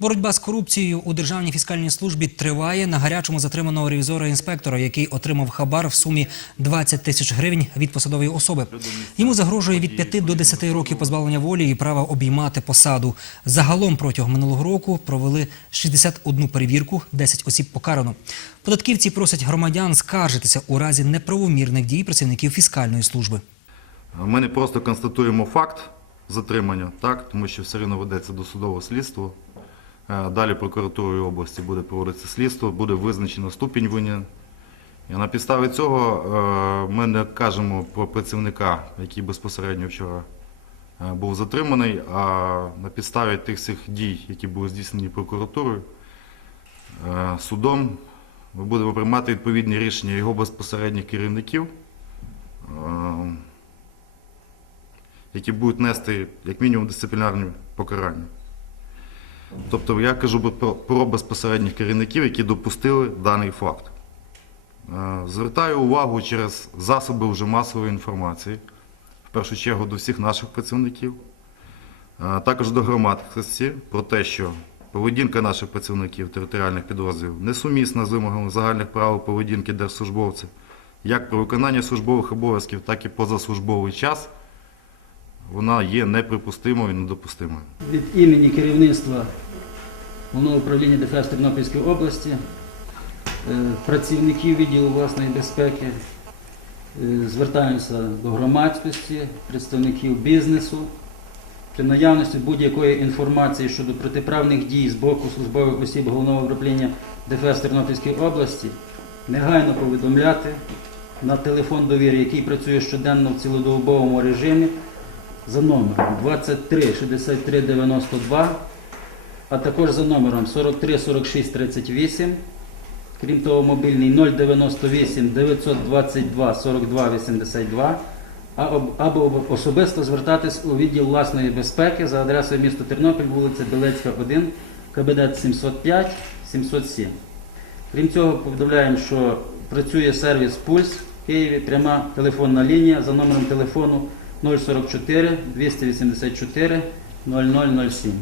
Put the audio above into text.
Боротьба з корупцією у Державній фіскальній службі триває. На гарячому затриманого ревізора-інспектора, який отримав хабар в сумі 20 тисяч гривень від посадової особи. Йому загрожує від 5 до 10 років позбавлення волі і права обіймати посаду. Загалом протягом минулого року провели 61 перевірку, 10 осіб покарано. Податківці просять громадян скаржитися у разі неправомірних дій працівників фіскальної служби. Ми не просто констатуємо факт затримання, так, тому що все одно ведеться досудове слідство. Е, Далі прокуратурою області буде проводитися слідство, буде визначено ступінь винен. На підставі цього е, ми не кажемо про працівника, який безпосередньо вчора е, був затриманий, а на підставі тих всіх дій, які були здійснені прокуратурою, судом, ми будемо приймати відповідні рішення його безпосередніх керівників. які будуть нести як мінімум дисциплінарні покарання. Тобто я кажу про, про безпосередніх керівників, які допустили даний факт. Е, Звертаю увагу через засоби вже масової інформації, в першу чергу до всіх наших працівників, а також до громадськості про те, що поведінка наших працівників територіальних підрозділів несумісна з вимогами загальних правил поведінки держслужбовців, як при виконанні службових обов'язків, так і позаслужбовий час вона є неприпустимою і недопустимою. від імені керівництва Головного управління ДФС Тернопільської області, е, працівників відділу власної безпеки, е, звертаємося до громадськості, представників бізнесу. При наявності будь-якої інформації щодо протиправних дій з боку службових осіб Головного управління ДФС Тернопільської області негайно повідомляти на телефон довіри, який працює щоденно в цілодобовому режимі за номером 23 63 92, а також за номером 43 46 38. Крім того, мобільний 098 922 42 82, або особисто звертатись у відділ власної безпеки за адресою місто Тернопіль, вулиця Білецька, 1, кабінет 705 707. Крім цього, повідомляємо, що працює сервіс Пульс в Києві, пряма телефонна лінія за номером телефону 044 284 0007.